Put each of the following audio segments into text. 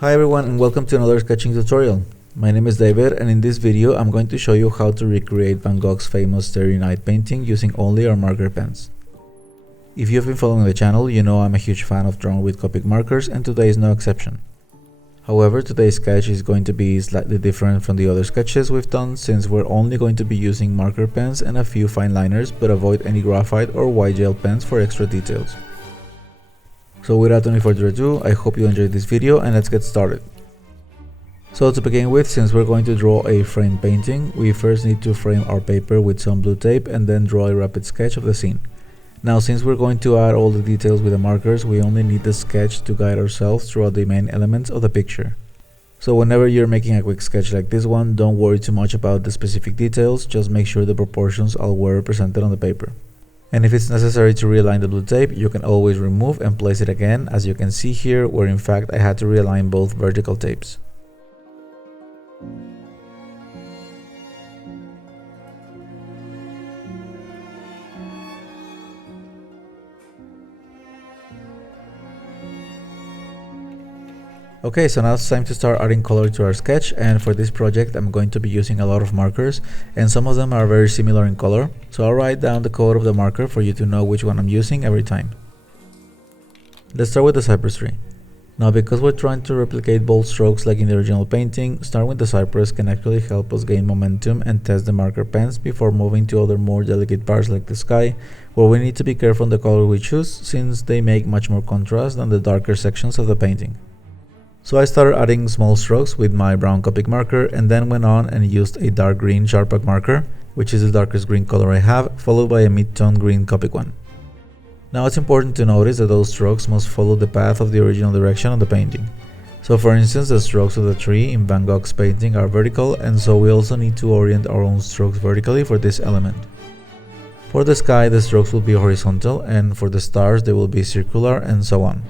Hi everyone and welcome to another sketching tutorial. My name is David and in this video I'm going to show you how to recreate Van Gogh's famous Starry Night painting using only our marker pens. If you've been following the channel, you know I'm a huge fan of drawing with Copic markers and today is no exception. However, today's sketch is going to be slightly different from the other sketches we've done since we're only going to be using marker pens and a few fine liners, but avoid any graphite or white gel pens for extra details. So without any further ado, I hope you enjoyed this video and let's get started. So to begin with, since we're going to draw a frame painting, we first need to frame our paper with some blue tape and then draw a rapid sketch of the scene. Now since we're going to add all the details with the markers, we only need the sketch to guide ourselves throughout the main elements of the picture. So whenever you're making a quick sketch like this one, don't worry too much about the specific details, just make sure the proportions are well represented on the paper. And if it's necessary to realign the blue tape, you can always remove and place it again, as you can see here, where in fact I had to realign both vertical tapes. Okay, so now it's time to start adding color to our sketch, and for this project I'm going to be using a lot of markers and some of them are very similar in color, so I'll write down the code of the marker for you to know which one I'm using every time. Let's start with the cypress tree. Now because we're trying to replicate bold strokes like in the original painting, starting with the cypress can actually help us gain momentum and test the marker pens before moving to other more delicate parts like the sky, where we need to be careful on the color we choose since they make much more contrast than the darker sections of the painting. So I started adding small strokes with my brown Copic marker and then went on and used a dark green Sharpak marker, which is the darkest green color I have, followed by a mid-tone green Copic one. Now it's important to notice that those strokes must follow the path of the original direction of the painting. So for instance, the strokes of the tree in Van Gogh's painting are vertical, and so we also need to orient our own strokes vertically for this element. For the sky, the strokes will be horizontal, and for the stars they will be circular, and so on.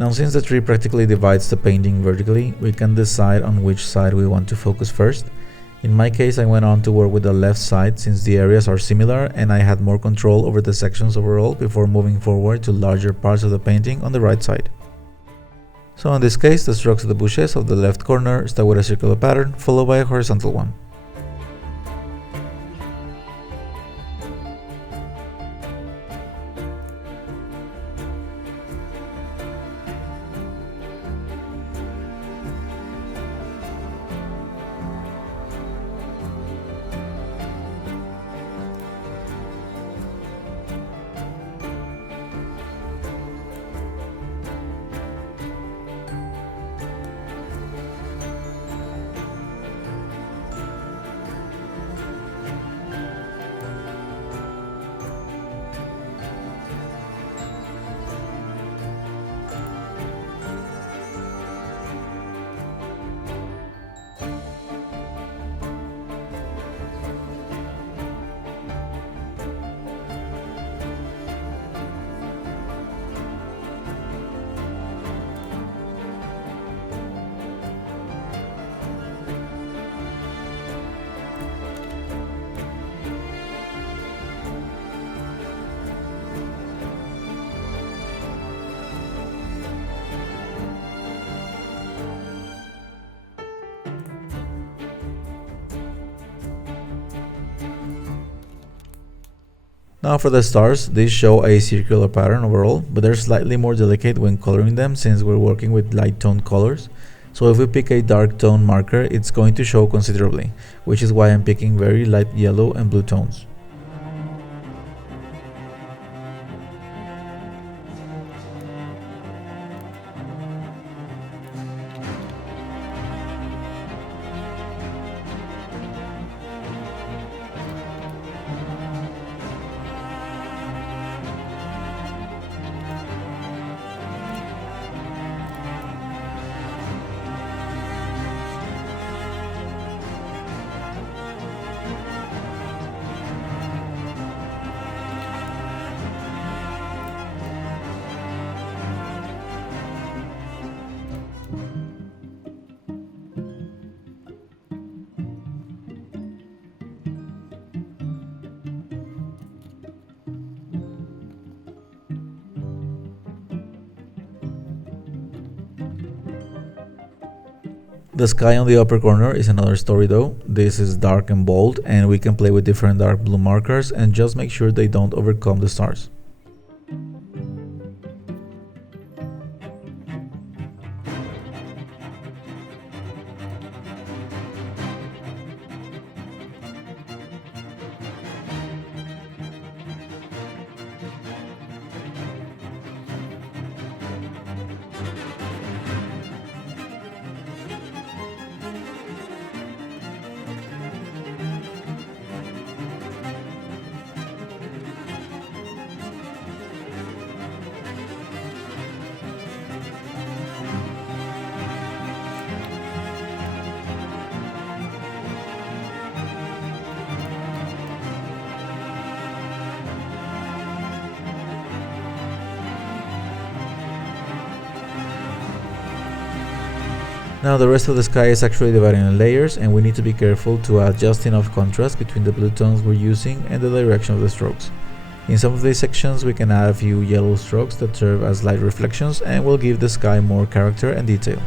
Now since the tree practically divides the painting vertically, we can decide on which side we want to focus first. In my case, I went on to work with the left side since the areas are similar and I had more control over the sections overall before moving forward to larger parts of the painting on the right side. So in this case, the strokes of the bushes of the left corner start with a circular pattern followed by a horizontal one. Now for the stars, these show a circular pattern overall, but they're slightly more delicate when coloring them since we're working with light tone colors. So if we pick a dark tone marker, it's going to show considerably, which is why I'm picking very light yellow and blue tones. The sky on the upper corner is another story though. This is dark and bold, and we can play with different dark blue markers and just make sure they don't overcome the stars. Now the rest of the sky is actually divided in layers, and we need to be careful to add just enough contrast between the blue tones we're using and the direction of the strokes. In some of these sections we can add a few yellow strokes that serve as light reflections and will give the sky more character and detail.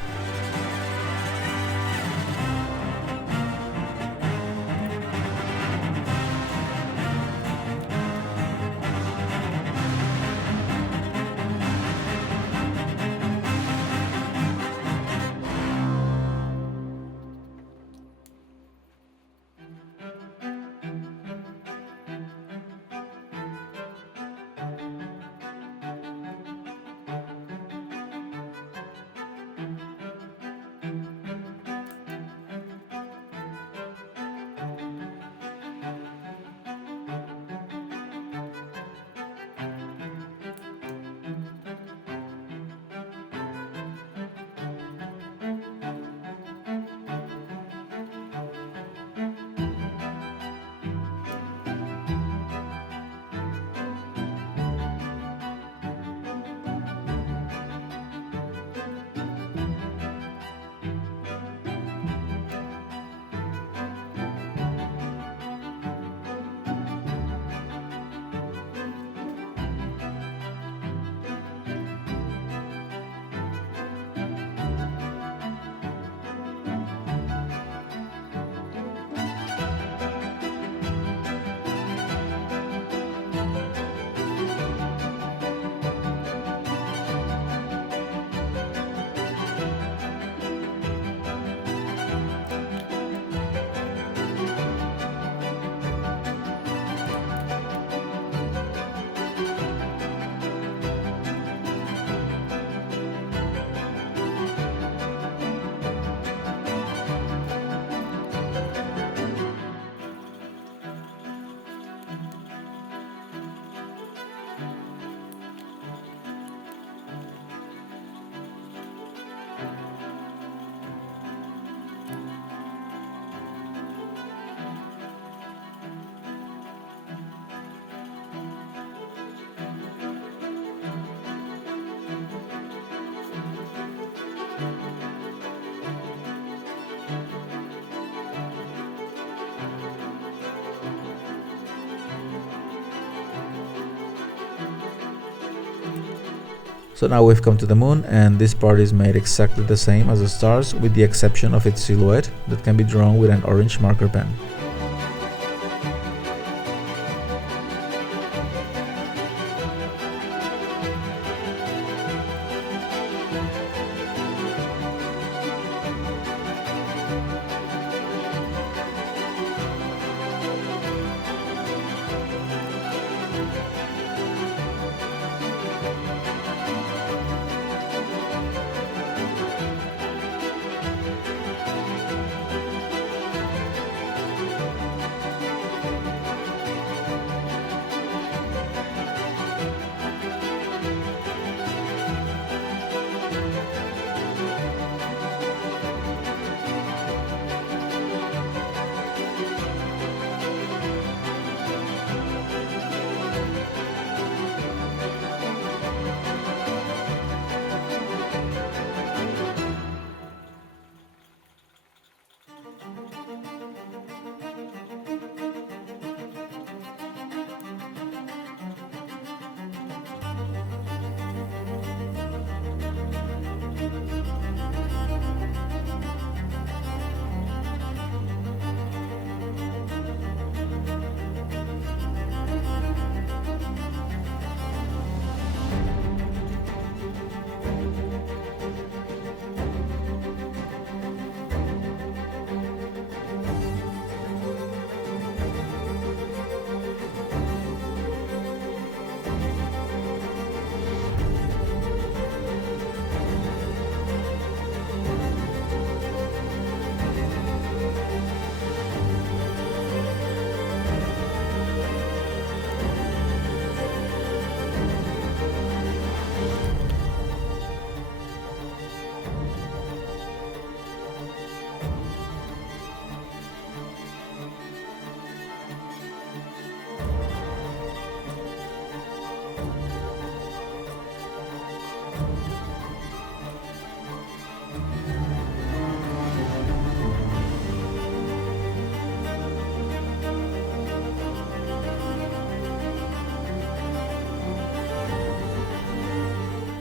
So now we've come to the moon, and this part is made exactly the same as the stars with the exception of its silhouette that can be drawn with an orange marker pen.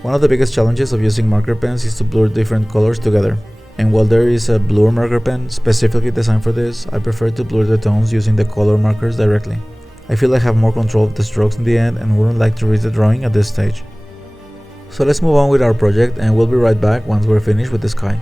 One of the biggest challenges of using marker pens is to blur different colors together. And while there is a blur marker pen specifically designed for this, I prefer to blur the tones using the color markers directly. I feel I have more control of the strokes in the end and wouldn't like to read the drawing at this stage. So let's move on with our project and we'll be right back once we're finished with the sky.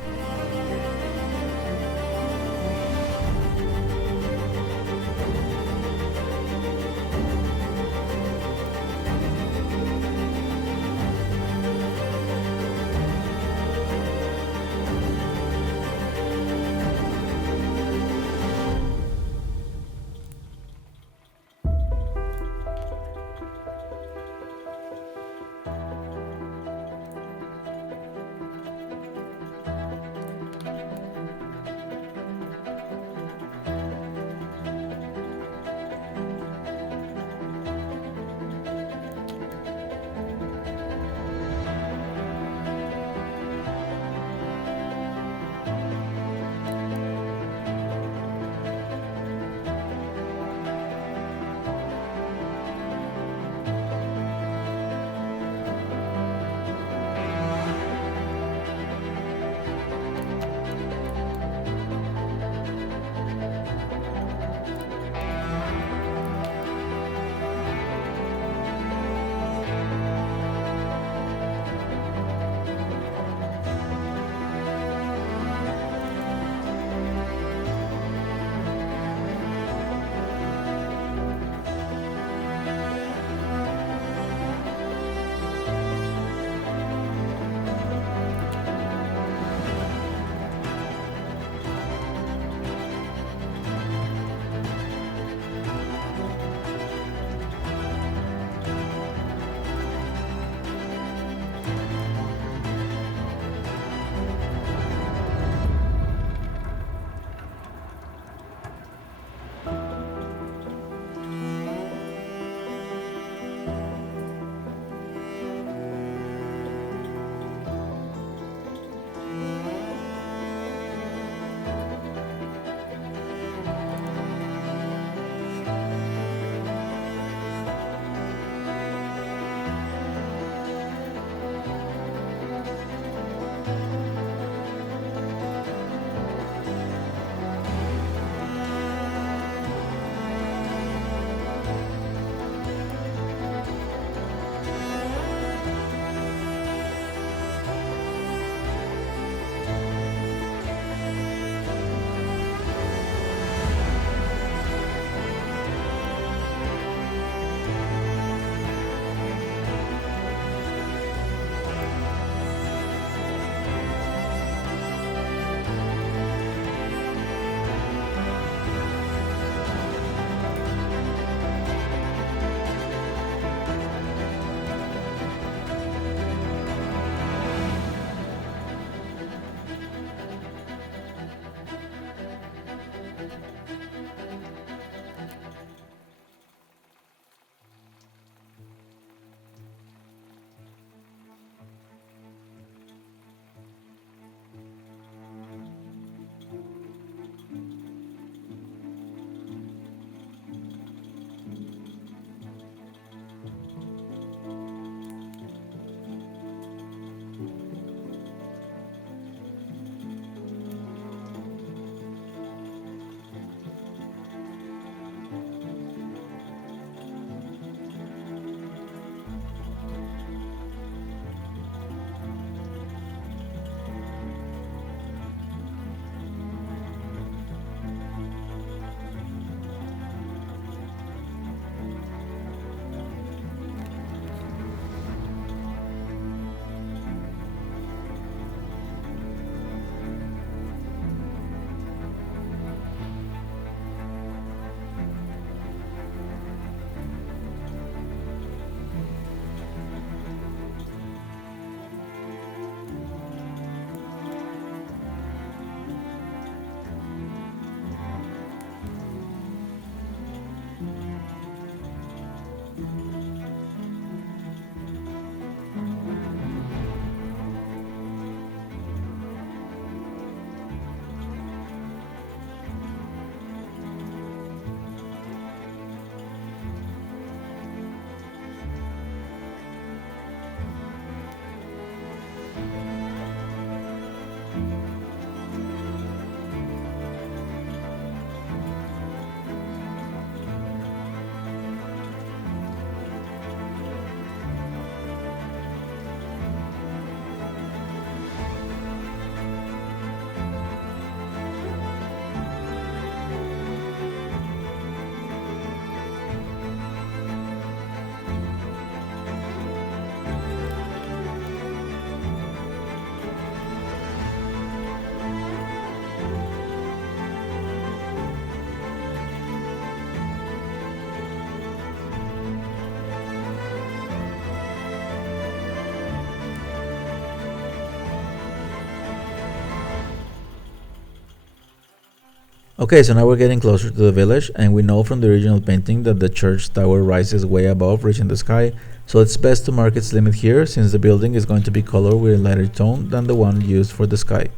Okay, so now we're getting closer to the village, and we know from the original painting that the church tower rises way above, reaching the sky, so it's best to mark its limit here since the building is going to be colored with a lighter tone than the one used for the sky.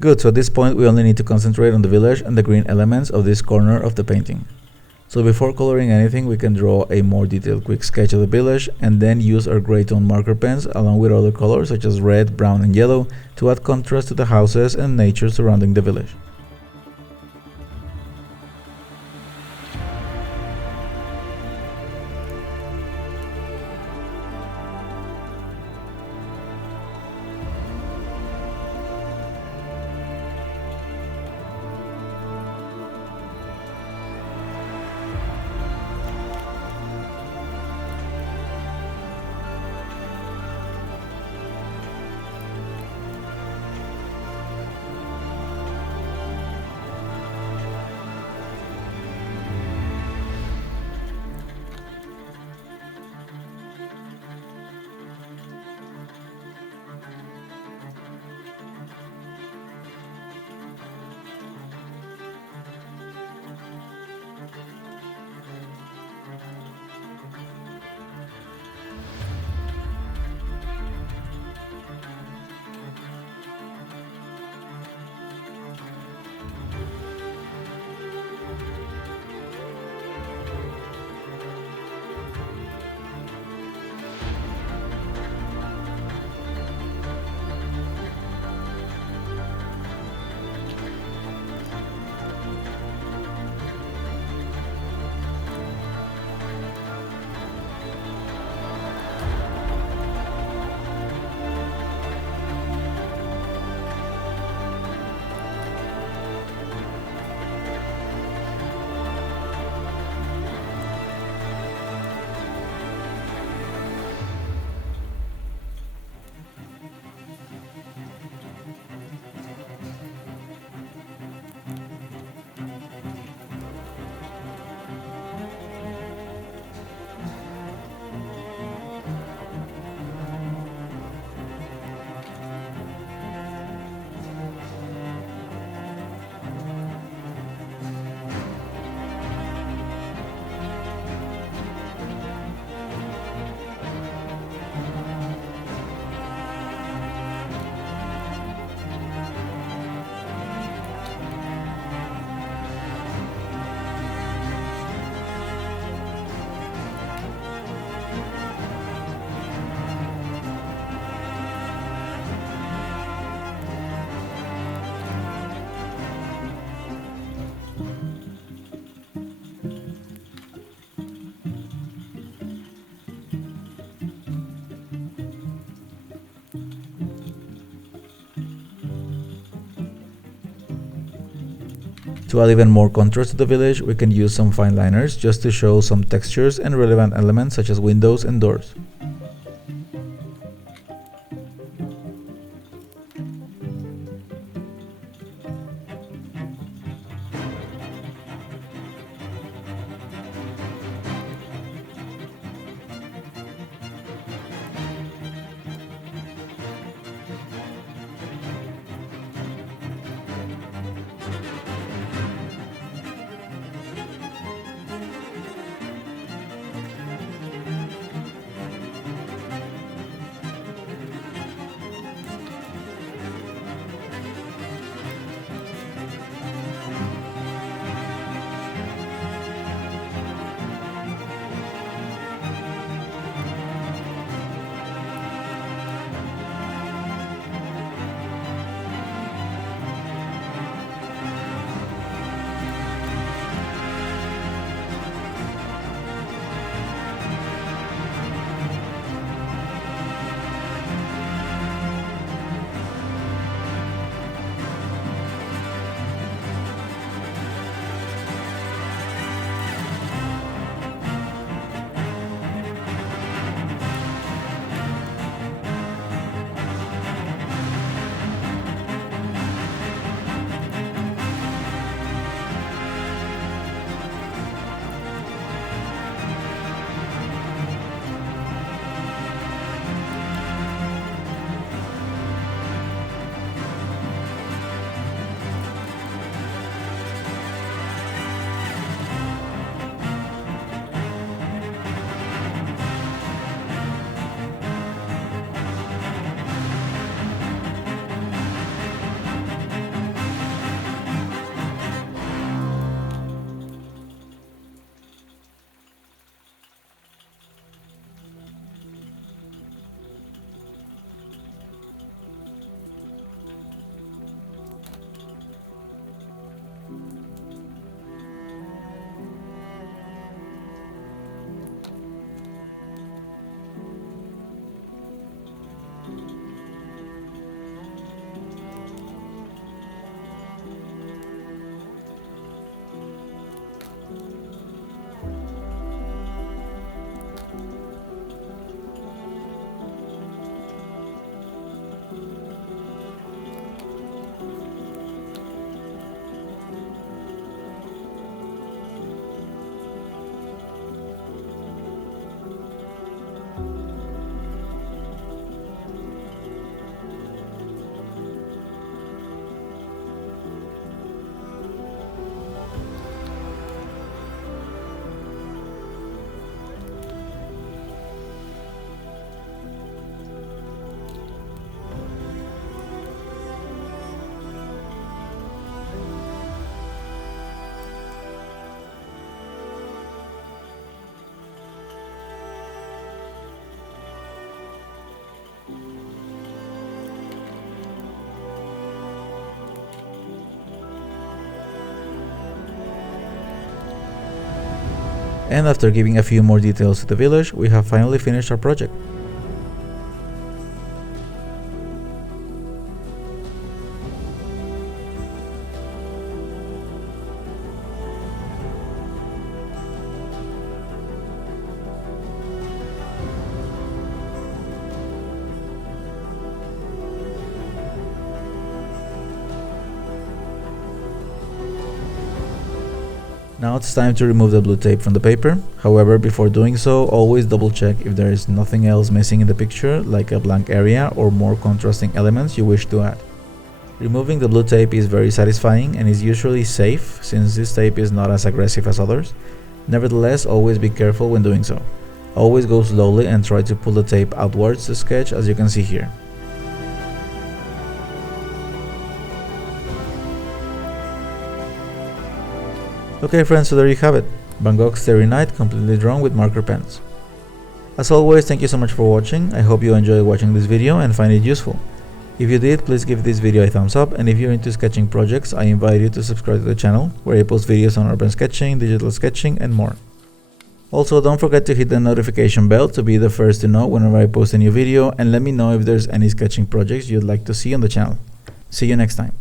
Good, so at this point we only need to concentrate on the village and the green elements of this corner of the painting. So before coloring anything, we can draw a more detailed quick sketch of the village and then use our gray tone marker pens along with other colors such as red, brown and yellow to add contrast to the houses and nature surrounding the village. To add even more contrast to the village, we can use some fine liners just to show some textures and relevant elements such as windows and doors. And after giving a few more details to the village, we have finally finished our project. Now it's time to remove the blue tape from the paper. However, before doing so, always double check if there is nothing else missing in the picture, like a blank area or more contrasting elements you wish to add. Removing the blue tape is very satisfying and is usually safe since this tape is not as aggressive as others. Nevertheless, always be careful when doing so. Always go slowly and try to pull the tape outwards to sketch, as you can see here. Okay friends, so there you have it, Van Gogh's Starry Night completely drawn with marker pens. As always, thank you so much for watching. I hope you enjoyed watching this video and find it useful. If you did, please give this video a thumbs up, and if you're into sketching projects, I invite you to subscribe to the channel, where I post videos on urban sketching, digital sketching, and more. Also, don't forget to hit the notification bell to be the first to know whenever I post a new video, and let me know if there's any sketching projects you'd like to see on the channel. See you next time.